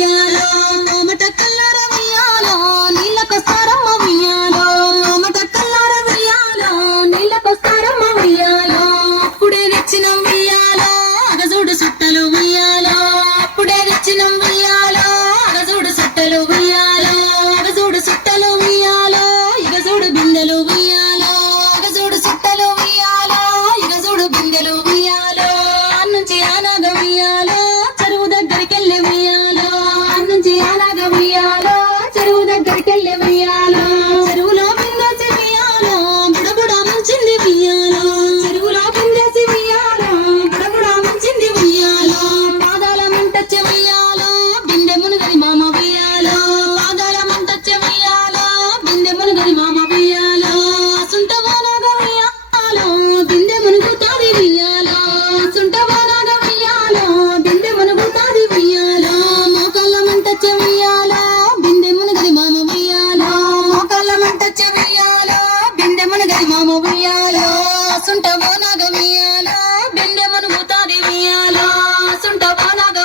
ఉయ్యాలో కోమట కల్లార ఉయ్యాలో నీళ్ళకొస్తారమ్మ ఉయ్యాలో కోమట కల్లార ఉయ్యాలో నీళ్ళకొస్తారమ్మ ఉయ్యాలో అప్పుడే తెచ్చిన ఉయ్యాలో అగజూడు సుట్టలు ఉయ్యాలో అప్పుడే తెచ్చిన ఉయ్యాలో అగజూడు సుట్టలు ఉయ్యాలో అగజూడు సుట్టలు ఉయ్యాలో ఇగజూడు బిందెలు ఉయ్యాలో అగజూడు సుట్టలు ఉయ్యాలో ఇగజూడు బిందెలు ఉయ్యాలో అన్నుంచి ఆనాగ ఉయ్యాలో చెరువు దగ్గరికెళ్ళి ఉయ్యాలో అన్నుంచి ఆనాగ ఉయ్యాలో చెరువు దగ్గరికెళ్ళి ఉయ్యాలో చెరువులో బిందేసి ఉయ్యాలో బుడబుడ ముంచింది ఉయ్యాలో చెరువులో బిందేసి ఉయ్యాలో బుడబుడ ముంచింది ఉయ్యాలో పాదాల మంటచ్చే ఉయ్యాలో బిందె మునుగని మామ ఉయ్యాలో పాదాల మంటచ్చే ఉయ్యాలో బిందె మునుగని మామ ఉయ్యాలో సుంటవానాగ ఉయ్యాలో బిందె మునుగుతాది ఉయ్యాలో సుంటవానాగ ఉయ్యాలో బిందె మునుగుతాది ఉయ్యాలో మోకాళ్ళ మంటచ్చే ఉయ్యాలో బిందె మునుగని మామ ఉయ్యాలో మోకాళ్ళ మంటచ్చే ఉయ్యాలో బిందె మునుగని మామ ఉయ్యాలో సుంటవానాగ ఉయ్యాలో బిందె మునుగుతాది ఉయ్యాలో సుంటవానాగ